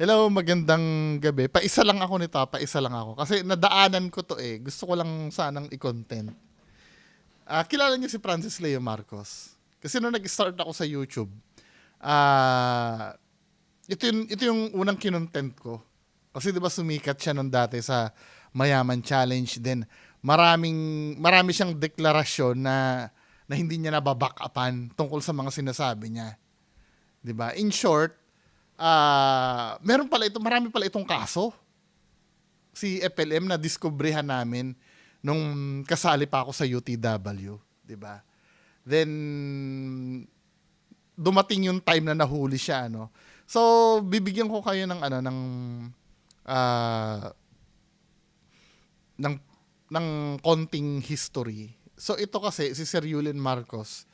Hello, magandang gabi. Paisa lang ako nito, paisa lang ako. Kasi nadaanan ko to eh. Gusto ko lang sanang i-content. Kilala niyo si Francis Leo Marcos? Kasi nung nag-start ako sa YouTube, ah ito yung unang kinontent ko. Kasi 'di ba sumikat siya nung dati sa Mayaman Challenge din. Marami siyang deklarasyon na hindi niya nababack upan tungkol sa mga sinasabi niya, 'di ba? In short, marami pala itong kaso si FLM na diskubrehan namin nung kasali pa ako sa UTW, 'di ba? Then dumating yung time na nahuli siya, ano. So bibigyan ko kayo ng ah ng ng konting history. So ito kasi si Sir Yulin Marcos,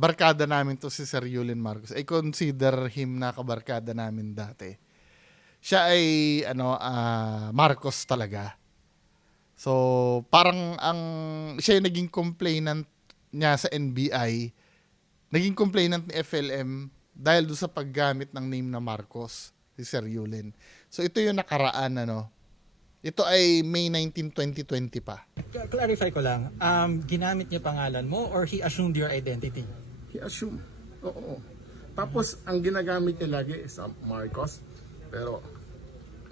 barkada namin to si Sir Yulin Marcos. I consider him na kabarkada namin dati. Siya ay Marcos talaga. So parang siya yung naging complainant niya sa NBI, naging complainant ni FLM dahil doon sa paggamit ng name na Marcos, si Sir Yulin. So ito yung nakaraan, ano. Ito ay May 19, 2020 pa. Clarify ko lang, ginamit niya pangalan mo or he assumed your identity? He assume. Oo. Tapos, ang ginagamit niya lagi is Marcos. Pero,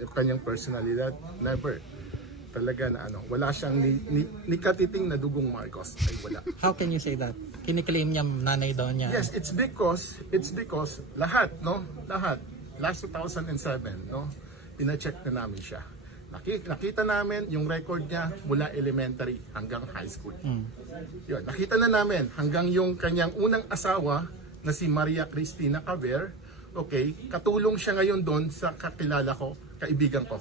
yung kanyang personalidad, never. Talaga na wala siyang ni katiting na dugong Marcos. Ay, wala. How can you say that? Kiniklaim niya nanay daw niya. Yes, it's because lahat, no? Lahat. Last 2007, no? Pina-check na namin siya. Nakita namin yung record niya mula elementary hanggang high school. Yun, nakita na namin hanggang yung kanyang unang asawa na si Maria Cristina Caber. Okay, katulong siya ngayon doon sa kakilala ko, kaibigan ko.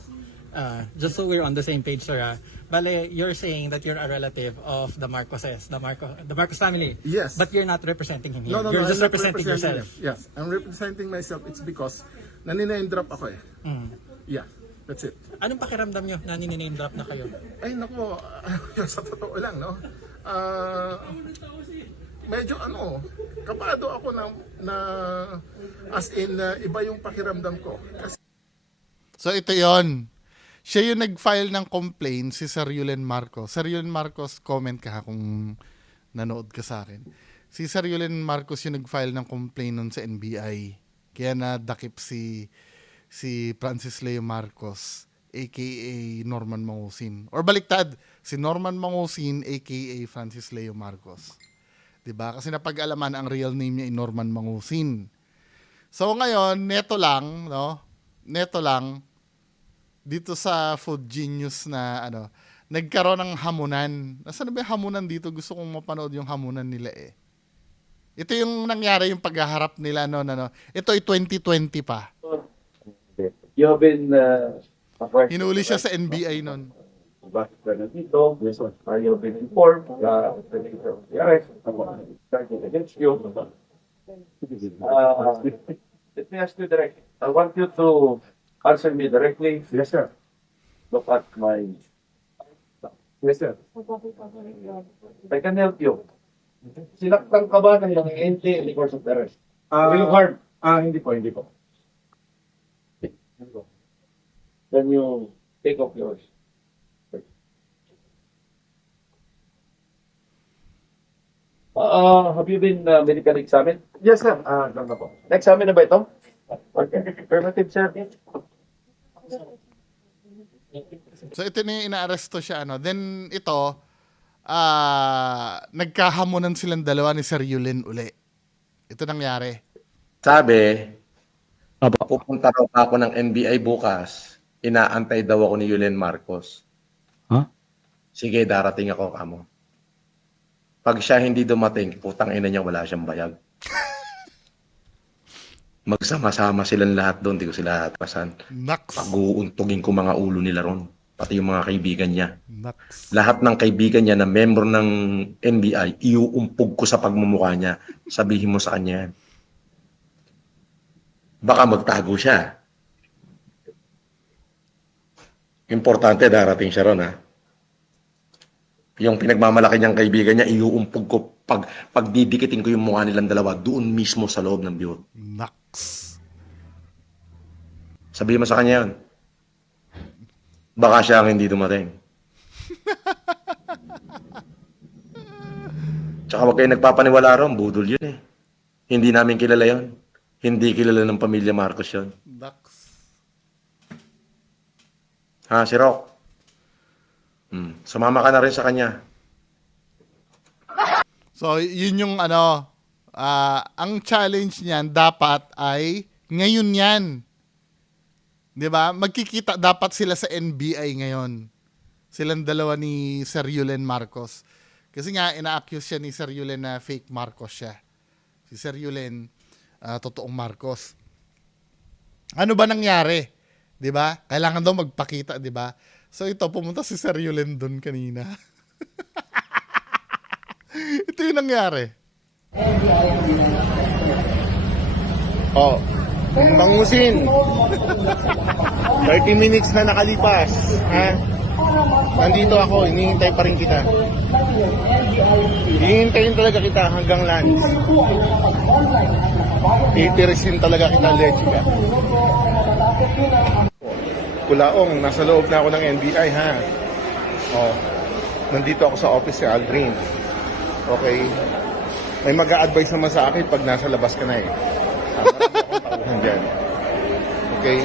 Just so we're on the same page, sir. Bale, you're saying that you're a relative of the Marcoses, the Marcos family. Yes. But you're not representing him here. No, You're I'm just not representing representing yourself. him. Yes, I'm representing myself. It's because naniname drop ako eh. Yeah, that's it. Anong pakiramdam niyo na nini-name drop na kayo? Ay nako, sa totoo lang, no? Medyo kabado ako na as in iba yung pakiramdam ko. Kasi So ito yon. Siya yung nag-file ng complaint, si Sir Yulin Marcos. Sir Yulin Marcos, comment ka kung nanood ka sa akin. Si Sir Yulin Marcos yung nag-file ng complaint nun sa NBI. Kaya nadakip si Francis Leo Marcos, aka Norman Mangusin. Or baliktad, si Norman Mangusin, aka Francis Leo Marcos. 'Di ba? Kasi napag-alaman ang real name niya ay Norman Mangusin. So ngayon, neto lang dito sa Food Genius na nagkaroon ng hamunan. Nasaan na ba yung hamunan dito? Gusto kong mapanood yung hamunan nila eh. Ito yung nangyari, yung paghaharap nila Ito ay 2020 pa. You have been Hinuli siya sa NBI noon. bakit ka nandito? Yes, sir. You have been informed the nature of the arrest, starting against you. Let me ask you directly. I want you to answer me directly. Yes, sir. Look at my... Yes, sir. I can help you. Sinaktan ka ba ng ente in the course of the arrest? Were you harmed? Hindi po, hindi po. Then you take off yours. Have you been medically examined? Yes, sir. Lang na po. Na-examine na ba ito? Okay. Affirmative, sir. So ito na yung inaaresto siya. Then ito, nagkahamunan silang dalawa ni Sir Yulin uli. Ito nangyari. Sabi, pupunta raw ako ng NBI bukas. Inaantay daw ako ni Yulin Marcos. Huh? Sige, darating ako kamo. Pag siya hindi dumating, putang ina niya, wala siyang bayag. Magsama-sama silang lahat doon, di ko sila hatasan. Naks. Pag-uuntugin ko mga ulo nila ron. Pati yung mga kaibigan niya. Naks. Lahat ng kaibigan niya na membro ng NBI, iuumpog ko sa pagmumukha niya. Sabihin mo sa kanya yan. Baka magtago siya. Importante, darating siya ron, ha? Yung pinagmamalaki niyang kaibigan niya, iuumpog ko, pagdidikitin ko yung mukha nilang dalawa, doon mismo sa loob ng bureau. Naks. Sabihin mo sa kanya yun. Baka siya ang hindi dumating. Tsaka wag kayo nagpapaniwala ron, budol yun eh. Hindi namin kilala yun. Hindi kilala ng pamilya Marcos yun. Dax. Ha, si Rock? Sumama ka na rin sa kanya. So, yun yung ano, ang challenge niyan dapat ay ngayon yan. 'Di ba? Magkikita dapat sila sa NBI ngayon. Silang dalawa ni Sir Yulen Marcos. Kasi nga, ina-accuse siya ni Sir Yulen na fake Marcos siya. Si Sir Yulen, totoong Marcos. Ano ba nangyari? 'Di ba? Kailangan daw magpakita, 'di ba? So ito, pumunta si Sir Yulen doon kanina. Ito yung nangyari. Oh, Mangusin. 30 minutes na nakalipas. Ha? Nandito ako, hinihintay pa rin kita. Hihintayin talaga kita hanggang lunch. Titirisin talaga kita, Lechika. Kulaong, nasa loob na ako ng NBI, ha? Oh, nandito ako sa office si Aldrin. Okay? May mag-a-advise naman sa akin pag nasa labas ka na eh. Marami akong tauhan dyan. Okay?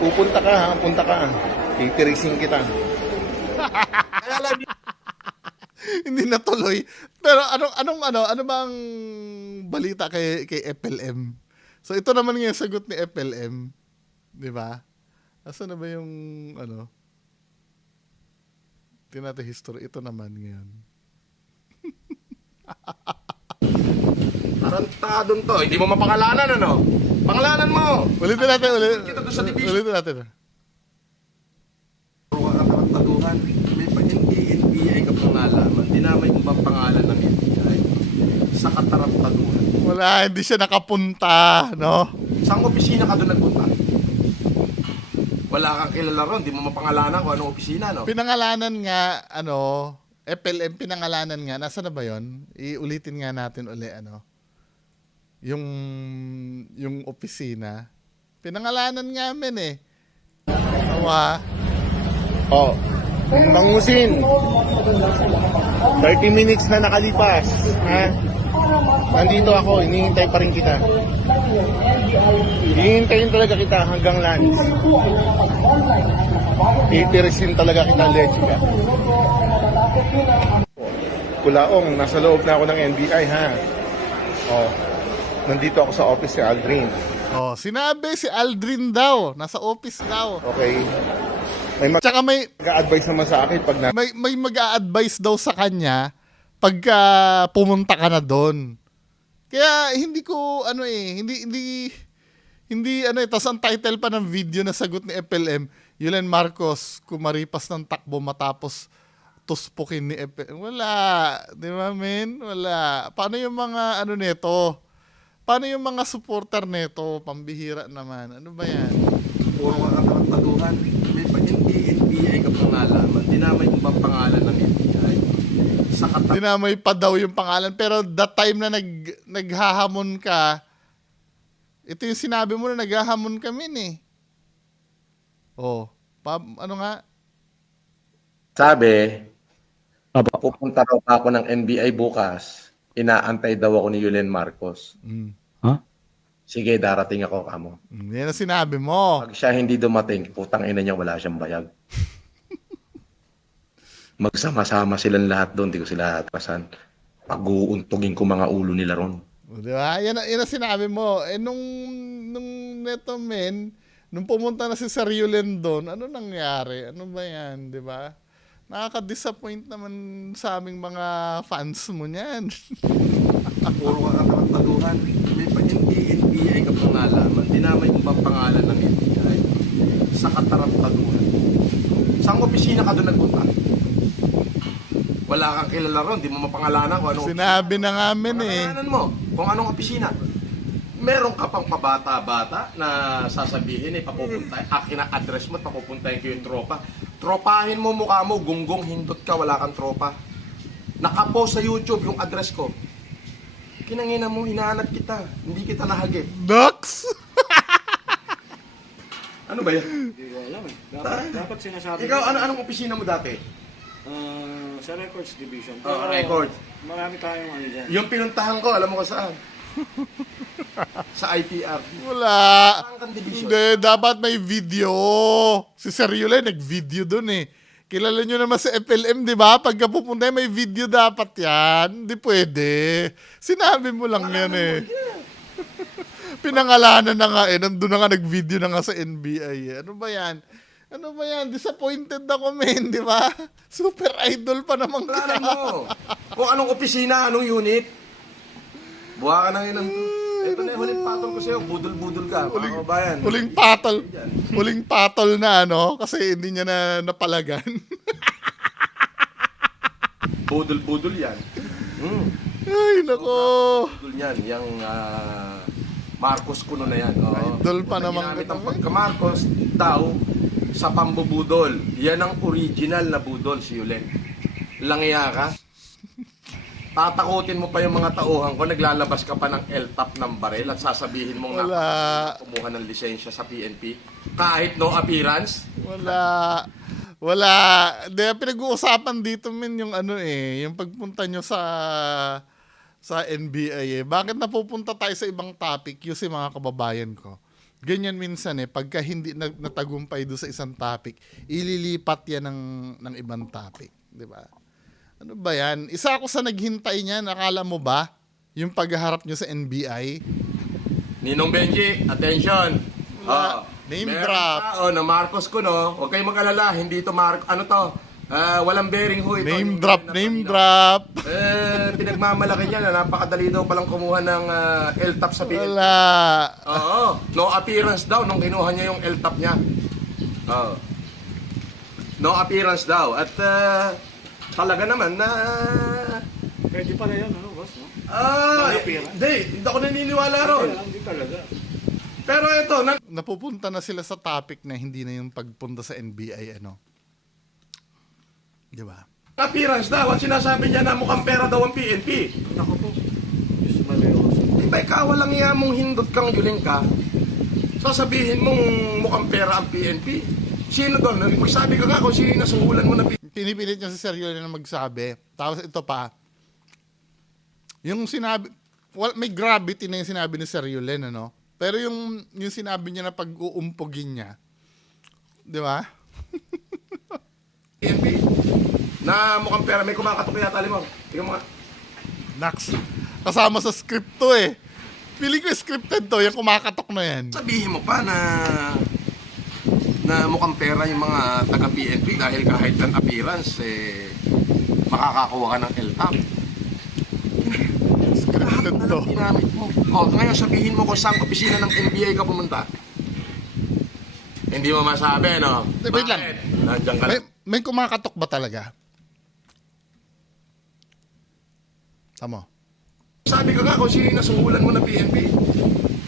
Pupunta ka, ha? Punta ka. Titirisin kita. Hindi natuloy. Pero ano bang balita kay FLM? So ito naman yung sagot ni FLM, 'di ba? Asa na ba yung ano? Tinata history ito naman ngayon. Tarantadon to. Hindi mo mapangalanan, ano? Pangalanan mo! Ulitin natin, Kita doon sa division. ulitin natin. Katarantatuhan. May NBI ka pang nalaman. Dinamay mo bang pangalan ng NBI? Sa katarantaduhan. Wala, hindi siya nakapunta, no? Saan opisina ka doon nagpunta? Wala kang kilala ron. Di mo mapangalanan kung anong opisina, no? Pinangalanan nga, FLM pinangalanan nga, nasa na ba yun? Iulitin nga natin uli, yung opisina. Pinangalanan nga amin eh. Awa. Oh, Mangusin. 30 minutes na nakalipas. Ha? Nandito ako, hinihintay pa rin kita. Hihintayin talaga kita hanggang lunch. Titirisin talaga kita, Lechika. Kulaong, nasa loob na ako ng NBI, ha? Oh, nandito ako sa office si Aldrin. Oh, sinabi si Aldrin daw, nasa office daw. Okay? May Tsaka may mag-a-advise naman sa akin pag may mag-a-advise daw sa kanya pagka pumunta ka na doon. Kaya hindi ko tapos ang title pa ng video na sagot ni FLM, Yulen Marcos kumaripas ng takbo matapos tuspukin ni FLM. Wala, di ba men? Wala. Paano yung mga nito? Paano yung mga supporter nito? Pambihira naman. Ano ba yan? Puro ka katarantaduhan. May NBI ka pang nalaman. Dinamay mo bang pangalan ng NBI? Sa Dinamay pa daw yung pangalan. Pero that time na naghahamon ka, ito yung sinabi mo na naghahamon kami eh. Oh, ano nga? Sabi, pupunta raw ako ng NBI bukas. Inaantay daw ako ni Yulen Marcos. Sige, darating ako, kamo. Yan ang sinabi mo. Pag siya hindi dumating, putang ina niya, wala siyang bayag. Magsama-sama silang lahat doon, di ko sila atasan. Pag-uuntugin ko mga ulo nila ron. Di ba? Yan ang sinabi mo. Nung neto men, nung pumunta na si Sir Yulen doon, ano nangyari? Ano ba yan, di ba? Nakaka-disappoint naman sa aming mga fans mo niyan. Puro ka katarantaduhan. May NBI ka pang nalaman. Dinamay mo bang pangalan ng NBI? Sa katarantaduhan. Saan opisina ka doon nagpunta? Wala kang kilala ron. Di mo mapangalanan kung anong Sinabi na nga men eh. pangalanan mo kung anong opisina. Meron ka pang pabata-bata na sasabihin papupunta, akin ang address mo at papupuntahin ko yung tropa. Tropahin mo mukha mo, gunggong hindot ka, wala kang tropa. Nakapost sa YouTube yung address ko. Kinangina mo, hinahanap kita. Hindi kita nahagip. Nox! Ano ba yan? Hindi ko alam eh. Dapat sinasabi. Ikaw, anong opisina mo dati? Sa Records Division. Records. Marami tayong ano dyan. Yung pinuntahan ko, alam mo kung saan? Sa ITR. Wala. Saan kang division? Hindi, dapat may video. Si Sir Yulay nag-video dun eh. Kilala nyo naman sa FLM, di ba? Pagka pupunta may video dapat yan. Hindi pwede. Sinabi mo lang yan eh. Pinangalanan na nga eh. Nandun na nga nag-video na nga sa NBI eh. Ano ba yan? Ano ba yan? Disappointed ako, men, di ba? Super idol pa naman Wala kita. mo. Kung anong opisina, anong unit. Buha ka na yun. Ito na yung huling patol ko sa'yo. Budol-budol ka. Mga kabayan. Huling patol na ano kasi hindi niya na napalagan. Budol-budol yan. Ay nako. Budol yan. Yung Marcos Kuno na yan. Oo. Idol pa naman Ginamit kita, ang pagka-Marcos daw sa pambubudol. Yan ang original na budol, si Yulen. Langya ka. Tatakutin mo pa yung mga tauhan ko, naglalabas ka pa ng L-top ng baril at sasabihin mong Wala. kumuha ng lisensya sa PNP kahit no appearance. Wala. Hindi, pinag-uusapan dito min yung ano eh, yung pagpunta nyo sa NBI eh. Bakit napupunta tayo sa ibang topic? Yung si mga kababayan ko. Ganyan minsan eh, pagka hindi natagumpay doon sa isang topic, ililipat yan ng ibang topic. Di ba? Ano ba yan? Isa ako sa naghintay niyan, nakala mo ba? Yung pagharap nyo sa NBI? Ninong Benji, attention. Wala. Name meron drop. tao na Marcos Kuno, huwag kayong mag-alala, hindi ito ano to, walang bearing ho ito. Name Yung drop, na name kanina. drop. Pinagmamalaki niya na napakadali daw palang kumuha ng L-top sa PNP. Wala. Oo, no appearance daw nung kinuha niya yung L-top niya. Oo. No appearance daw. At talaga naman na... Pwede pala yan, ano, boss? No? appearance? Hindi ako naniniwala ron. Hindi talaga. Pero ito, Napupunta na sila sa topic na hindi na yung pagpunta sa NBI, ano. Di ba? appearance daw at sinasabi niya na mukhang pera daw ang PNP. Ako po. Diyos Mareoso. Di ba ikaw walang iya mong hindot kang yuling ka? Sasabihin mong mukhang pera ang PNP? Sino doon? Magsabi ka nga kung sino yung nasuhulan mo na PNP. Pinipilit niya si Sir Yulay na magsabi. Tapos ito pa, yung sinabi, may gravity na yung sinabi ni Sir Yulay, ano? Pero yung sinabi niya na pag-uumpogin niya, di ba? PNP na mukhang pera, may kumakatok yata limang. Tingnan mo nga. Nax. Kasama sa script to eh. Feeling ko scripted to, yung kumakatok na yan. Sabihin mo pa na mukhang pera yung mga taga-PNP dahil kahit an appearance, makakakuha ka ng L-top. Scripted to. Ginamit mo. O, ngayon sabihin mo kung saan opisina ng NBI ka pumunta. Hindi mo masabi, no? Wait lang. Bakit? Nandiyan ka lang. May kumakatok ba talaga? Tama. Sabi ka nga kung sino yung nasuhulan mo ng PNP.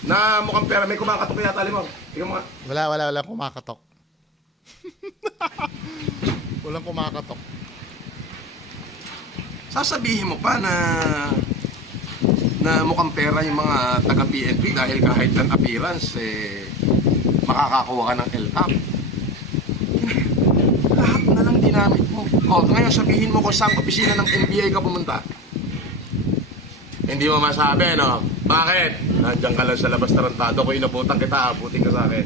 Na mukhang pera, may kumakatok yata limang. Tingnan mo nga. Wala kumakatok. Walang kumakatok. Sasabihin mo pa na mukhang pera yung mga taga-PNP dahil kahit an appearance, makakakuha ka ng L-top. Lahat na lang dinamit mo. O, ngayon sabihin mo kung saan opisina ng NBI ka pumunta. Hindi mo masabi, no? Bakit? Nandiyan ka lang sa labas tarantado ko, inabutan kita, abutin ka sa akin.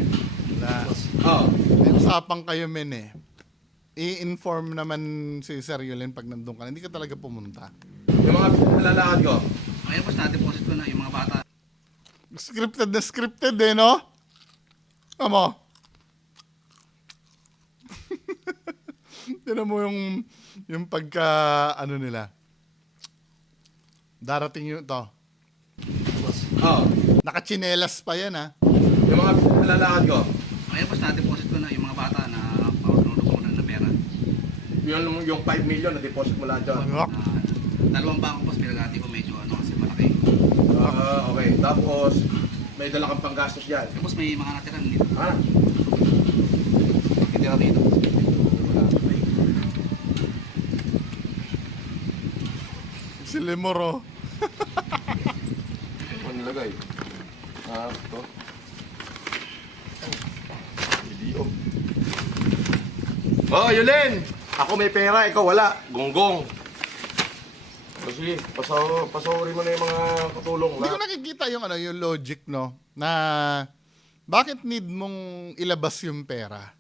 Wala. Oh. May usapan kayo, men eh. I-inform naman si Sir Yulin pag nandun ka. Hindi ka talaga pumunta. Yung mga lalakad ko. Ngayon po, na-deposit ko na yung mga bata. Scripted eh, no? Tama. Tinan mo yung pagka, ano nila. Darating yung to. Oh. Nakachinelas pa yan, ha? Yung mga lalakad ko. Ngayon po, na-deposit ko na yung mga bata na paunod na pera. Yung 5 million na deposit mo lahat dyan. Rock. Dalawang bangko po, pinagati ko medyo kasi malaki. Okay. Tapos, may dala kang panggastos dyan. Tapos may mga natiran dito. Ha? Hindi na dito. Si Lemoro. Ano nilagay? Ito. Oh, Yulen! Ako may pera, ikaw wala. Gonggong. O sige, pasawari mo na yung mga katulong Hindi na. ko nakikita yung ano, yung logic, no, na bakit need mong ilabas yung pera?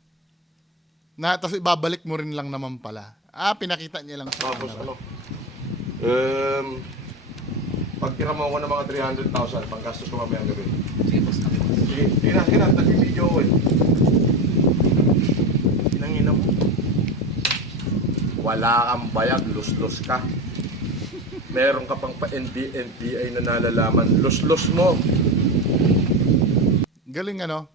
Na tapos ibabalik mo rin lang naman pala. Pinakita niya lang sa Tapos camera. ano? Pag tira mo ako ng mga 300,000, panggastos ko mamayang gabi. Sige, boss. Sige na, nag-video ko eh. Pinangina mo. Wala kang bayag, lus-lus ka. Meron ka pang pa-NBI na nalalaman, lus-lus mo. Galing ano?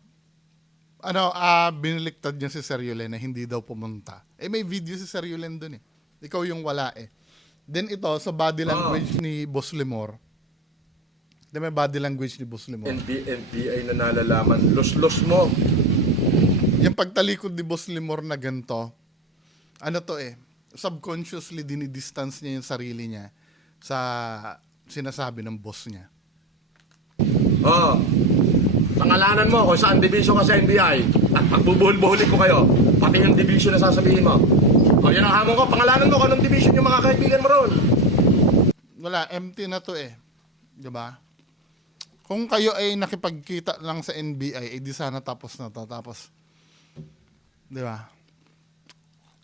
Biniliktad niya si Sir Yulen na hindi daw pumunta. May video si Sir Yulen dun eh. Ikaw yung wala eh. Then ito, sa body language ni Boss Limor. May body language ni Boss Limor. NBI na nalalaman, lus-lus mo. Yung pagtalikod ni Boss Limor na ganito, subconsciously dinidistance niya yung sarili niya sa sinasabi ng boss niya. Oh, pangalanan mo kung saan division ka sa NBI at pagbubuhol-buhulin ko kayo, pati yung division na sasabihin mo. O, yan ang hamon ko, pangalanan mo kung anong division yung mga kaibigan mo ron. Wala, empty na to eh. Diba? Kung kayo ay nakipagkita lang sa NBI, di sana tapos na to. Tapos, diba?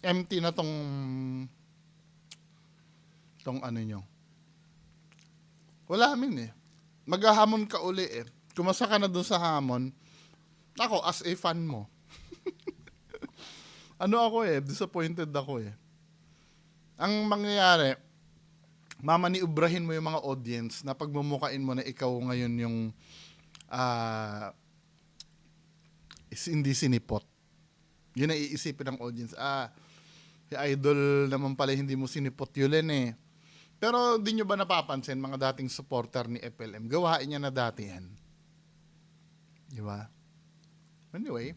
Empty na tong ano nyo. Wala amin eh. Maghahamon ka uli eh. Kumasa ka na dun sa hamon, ako as a fan mo. Disappointed ako eh. Ang mangyayari, mamaniubrahin mo yung mga audience na pagmumukain mo na ikaw ngayon yung hindi sinipot. Yun ang iisipin ng audience. Si Idol naman pala hindi mo sinipot Yulen eh. Pero di nyo ba napapansin mga dating supporter ni FLM? Gawain niya na dati yan. Di ba? Anyway.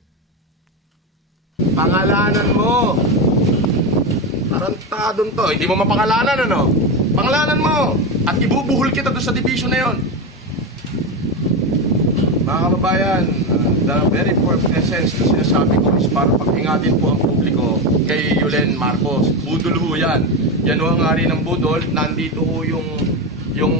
Pangalanan mo. Tarantadon to. Hindi mo mapangalanan, ano? Pangalanan mo. At ibubuhol kita doon sa division na yon. Mga kababayan, the very first essence na sinasabi ko is para pag-ingatin po ang publiko kay Yulen Marcos. Budol ho yan. Yan ho ang hari ng budol. Nandito ho yung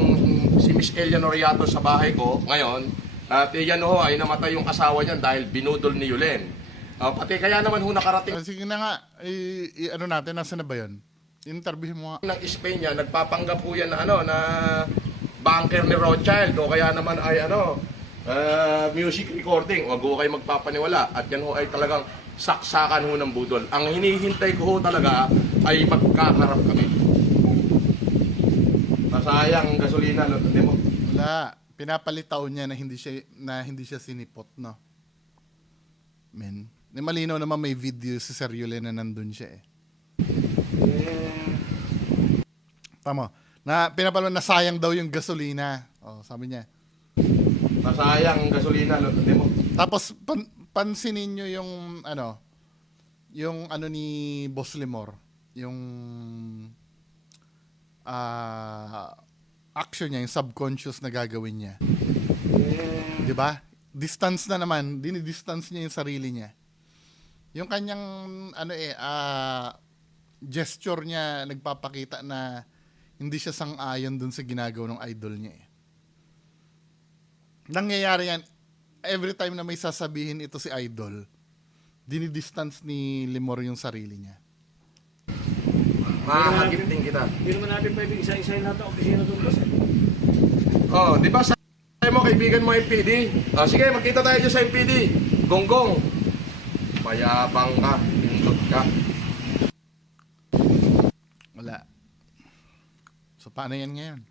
si Miss Elia Noriato sa bahay ko ngayon. At yan ho ay namatay yung asawa niyan dahil binudol ni Yulen. Pati kaya naman ho nakarating Sige na nga. Ano natin, nasa na ba yun? Interview mo nga. ng Spain niya, nagpapanggap po yan na na banker ni Rothschild o kaya naman ay music recording. Huwag ho kayo magpapaniwala. At yan ho ay talagang saksakan ho ng budol. Ang hinihintay ko ho talaga ay magkakarap kami. Masayang gasolina, hindi mo. Wala. Pinapalitaw niya na hindi siya sinipot, no? Men. Malinaw naman may video si Sir Yulen na nandun siya eh. Tama. Na pinapalo na sayang daw yung gasolina. Sabi niya. Masayang gasolina, hindi mo. Tapos pansinin niyo yung ano ni Boss Limor, yung action niya, yung subconscious na gagawin niya. 'Di ba? Distance na naman, dinidistance niya yung sarili niya. Yung kanyang gesture niya nagpapakita na hindi siya sang-ayon dun sa ginagawa ng idol niya eh. Nangyayari yan every time na may sasabihin ito si idol, dinidistance ni Limor yung sarili niya. Makakagip din kita. Hindi naman natin pwede isa-isahin natin ang opisina doon, boss. Oh, di ba sabi mo kaibigan mo MPD? Sige, magkita tayo dyan sa MPD. Gonggong. Mayabang ka, pindot ka. Wala. So paano yan ngayon?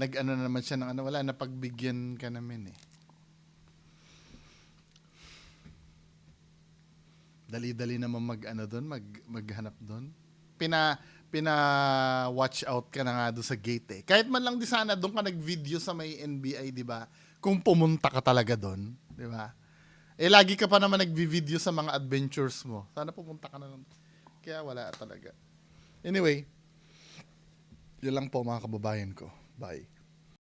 Nag-ano naman siya ng wala, napagbigyan ka namin eh. Dali-dali naman maghanap doon. Watch out ka na nga doon sa gate eh. Kahit man lang di sana doon ka nag-video sa may NBI, di ba? Kung pumunta ka talaga doon, di ba? Lagi ka pa naman nag-video sa mga adventures mo. Sana pumunta ka na lang. Kaya wala talaga. Anyway, yun lang po mga kababayan ko. Bye.